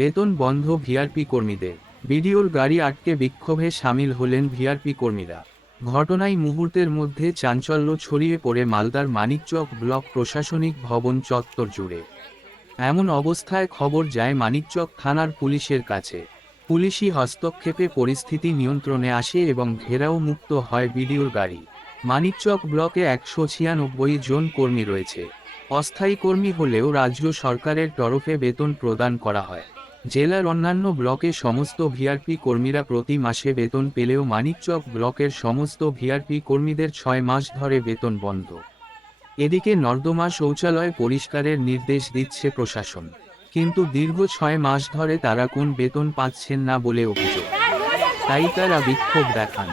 বেতন বন্ধ ভিআরপি কর্মীদের। বিডিওর গাড়ি আটকে বিক্ষোভে সামিল হলেন ভিআরপি কর্মীরা। ঘটনায় মুহূর্তের মধ্যে চাঞ্চল্য ছড়িয়ে পড়ে মালদার মানিকচক ব্লক প্রশাসনিক ভবন চত্বর জুড়ে। এমন অবস্থায় খবর যায় মানিকচক থানার পুলিশের কাছে। পুলিশি হস্তক্ষেপে পরিস্থিতি নিয়ন্ত্রণে আসে এবং ঘেরাও মুক্ত হয় বিডিওর গাড়ি। মানিকচক ব্লকে একশো ছিয়ানব্বই জন কর্মী রয়েছে। অস্থায়ী কর্মী হলেও রাজ্য সরকারের তরফে বেতন প্রদান করা হয়। জেলার অন্যান্য ব্লকে সমস্ত ভিআরপি কর্মীরা প্রতি মাসে বেতন পেলেও মানিকচক ব্লকের সমস্ত ভিআরপি কর্মীদের ছয় মাস ধরে বেতন বন্ধ। এদিকে নর্দমা শৌচালয় পরিষ্কারের নির্দেশ দিচ্ছে প্রশাসন। কিন্তু দীর্ঘ ছয় মাস ধরে তারা কোন বেতন পাচ্ছেন না বলে অভিযোগ। তাই তারা বিক্ষোভ দেখান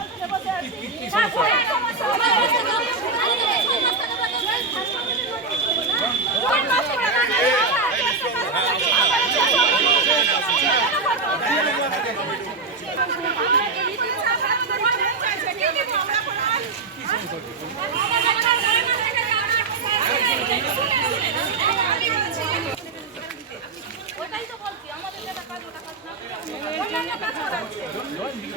ওটাই তো বলছি আমাদের যেটা কাজ ওটা কাজ না করে অন্যান্য কাজ করা না জয়েন্ট ভিডিও তো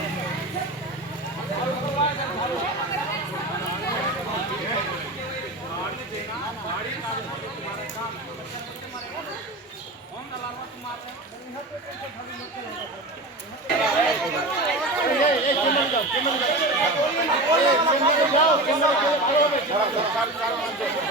চার চার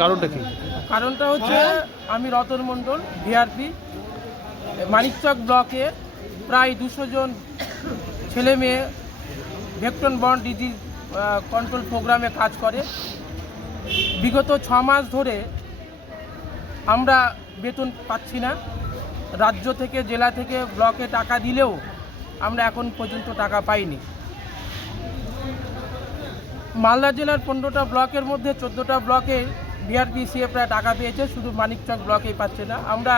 কারণটা কি? কারণটা হচ্ছে আমি রতন মণ্ডল ভিআরপি মানিকচক ব্লকে প্রায় দুশো জন ছেলে মেয়ে ভেক্টন বন্ড ডিজিজ কন্ট্রোল প্রোগ্রামে কাজ করে। বিগত ছ মাস ধরে আমরা বেতন পাচ্ছি না। রাজ্য থেকে, জেলা থেকে ব্লকে টাকা দিলেও আমরা এখন পর্যন্ত টাকা পাইনি। মালদা জেলার পনেরোটা ব্লকের মধ্যে চোদ্দোটা ব্লকে বিআরপিসিএ প্রায় টাকা পেয়েছে, শুধু মানিকচক ব্লকেই পাচ্ছে না। আমরা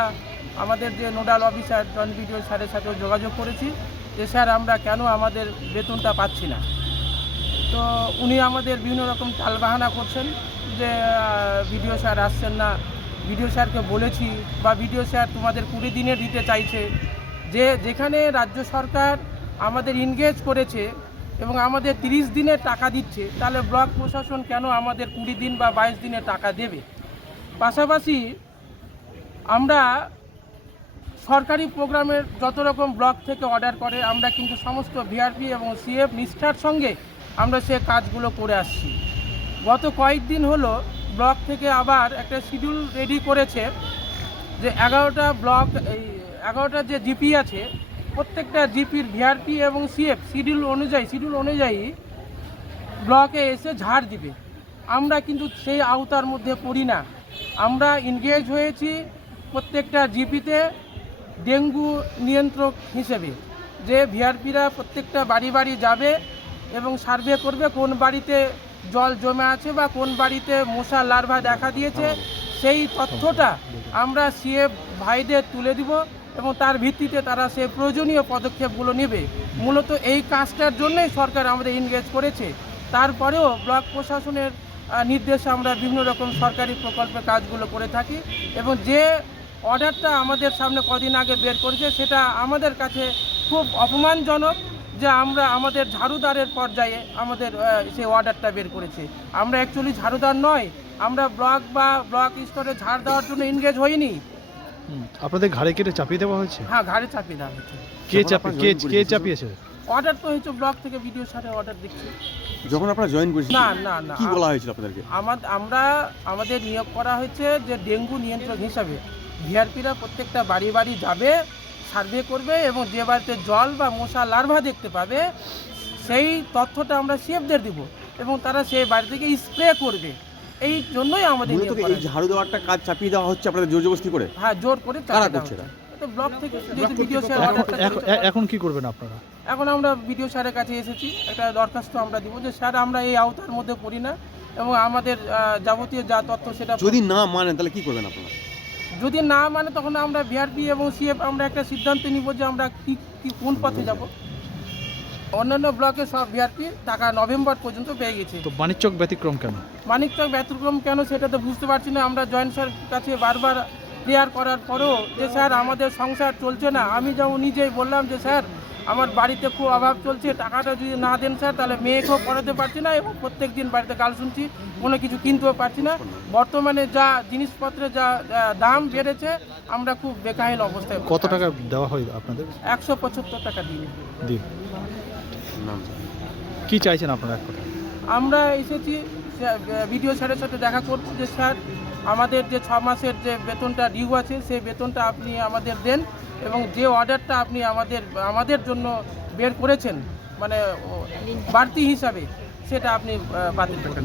আমাদের যে নোডাল অফিসার, জন ভিডিও স্যারের সাথেও যোগাযোগ করেছি যে, স্যার, আমরা কেন আমাদের বেতনটা পাচ্ছি না? তো উনি আমাদের বিভিন্ন রকম টালবাহানা করছেন যে ভিডিও স্যার আসছেন না। ভিডিও স্যারকে বলেছি বা ভিডিও স্যার তোমাদের কুড়ি দিনে দিতে চাইছে। যে, যেখানে রাজ্য সরকার আমাদের ইনগেজ করেছে এবং আমাদের তিরিশ দিনের টাকা দিচ্ছে, তাহলে ব্লক প্রশাসন কেন আমাদের কুড়ি দিন বা বাইশ দিনের টাকা দেবে? পাশাপাশি আমরা সরকারি প্রোগ্রামের যত রকম ব্লক থেকে অর্ডার করে, আমরা কিন্তু সমস্ত ভিআরপি এবং সিএফ নিষ্ঠার সঙ্গে আমরা সে কাজগুলো করে আসছি। গত কয়েকদিন হলো ব্লক থেকে আবার একটা শিডিউল রেডি করেছে যে এগারোটা ব্লক, এই এগারোটা যে জিপি আছে প্রত্যেকটা জিপির ভিআরপি এবং সিএফ, শিডিউল অনুযায়ী শিডিউল অনুযায়ী ব্লকে এসে ঝাড় দিবে। আমরা কিন্তু সেই আওতার মধ্যে পড়ি না। আমরা এনগেজ হয়েছি প্রত্যেকটা জিপিতে ডেঙ্গু নিয়ন্ত্রক হিসেবে, যে ভিআরপিরা প্রত্যেকটা বাড়ি বাড়ি যাবে এবং সার্ভে করবে কোন বাড়িতে জল জমে আছে বা কোন বাড়িতে মশা, লার্ভা দেখা দিয়েছে, সেই তথ্যটা আমরা সিএ ভাইদের তুলে দিব। এবং তার ভিত্তিতে তারা সে প্রয়োজনীয় পদক্ষেপগুলো নেবে। মূলত এই কাজটার জন্যই সরকার আমাদের এনগেজ করেছে। তারপরেও ব্লক প্রশাসনের নির্দেশে আমরা বিভিন্ন রকম সরকারি প্রকল্পে কাজগুলো করে থাকি এবং যে অর্ডারটা আমাদের সামনে কদিন আগে বের করেছে, সেটা আমাদের কাছে খুব অপমানজনক যে আমরা আমাদের ঝাড়ুদারের পর্যায়ে আমাদের সেই অর্ডারটা বের করেছে। আমরা অ্যাকচুয়ালি ঝাড়ুদার নয়, আমরা ব্লক বা ব্লক স্তরে ঝাড় দেওয়ার জন্য এনগেজ হইনি। আপনাদের ঘাড়ে কেটে চাপিয়ে দেওয়া হয়েছে? হ্যাঁ ঘাড়ে চাপিয়ে দেওয়া হয়েছে। কে চাপিয়ে কে কে চাপিয়েছে? অর্ডার তো হয়েছে ব্লক থেকে ভিডিও সাথে অর্ডার দিচ্ছে। যখন আপনারা জয়েন করেছিলেন না না না কি বলা হয়েছিল আপনাদেরকে? আমাদের আমরা আমাদের নিয়োগ করা হয়েছে যে ডেঙ্গু নিয়ন্ত্রক হিসাবে। ভিআরপিরা প্রত্যেকটা বাড়ি বাড়ি যাবে সার্ভে করবে এবং যে বাড়িতে জল বা মশা লার্ভা দেখতে পাবে সেই তথ্যটা আমরা সিএফদের দিব এবং তারা সেই বাড়ি থেকে স্প্রে করবে। এই জন্যই আমাদের মূলত নিয়োগ কি করা এই ঝাড়ু দেওয়ারটা কাজ চাপিয়ে দেওয়া হচ্ছে আপনাদের জোর জবস্তি করে? হ্যাঁ জোর করে কারা করছে ব্লক থেকে যেহেতু ভিডিও স্যার এখন কি করবেন আপনারা? এখন আমরা ভিডিও স্যারের কাছে এসেছি। একটা দরখাস্ত আমরা দিব যে স্যার আমরা এই আওতার মধ্যে পড়ি না এবং আমাদের যাবতীয় যা তথ্য সেটা যদি না মানেন তাহলে কি করবেন আপনারা? যদি না মানে তখন আমরা ভিআরপি এবং সিএফ আমরা একটা সিদ্ধান্ত নিব যে আমরা কি কি কোন পথে যাব। অন্যান্য ব্লকে সব ভিআরপি টাকা নভেম্বর পর্যন্ত পেয়ে গেছে। তো বাণিজ্যক ব্যতিক্রম কেন? মানিকচক ব্যতিক্রম কেন সেটা তো বুঝতে পারছি না। আমরা জয়েন্ট স্যার কাছে বারবার ক্লিয়ার করার পরেও যে স্যার আমাদের সংসার চলছে না। আমি যেমন নিজেই বললাম যে স্যার আমার বাড়িতে খুব অভাব চলছে। টাকাটা যদি না দেন স্যার তাহলে মেয়েকেও পড়াতে পারছি না এবং প্রত্যেক দিন বাড়িতে গাল শুনছি কোনো কিছু কিনতেও পারছি না। বর্তমানে যা জিনিসপত্রের যা দাম বেড়েছে আমরা খুব বেকাহিল অবস্থায় কত টাকা দেওয়া হয় আপনাদের? একশো পঁচাত্তর টাকা দিন। দিন। নাম কি চাইছেন আপনারা এক কথা আমরা এসেছি ভিডিও স্যারের সাথে দেখা করব যে স্যার আমাদের যে ছ মাসের যে বেতনটা ডিউ আছে সেই বেতনটা আপনি আমাদের দেন এবং যে অর্ডারটা আপনি আমাদের আমাদের জন্য বের করেছেন মানে ও, বাড়তি হিসাবে সেটা আপনি আহ, বাতিল করবেন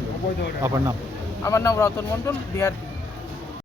আপনার নাম? আমার নাম রতন মণ্ডল বিহার।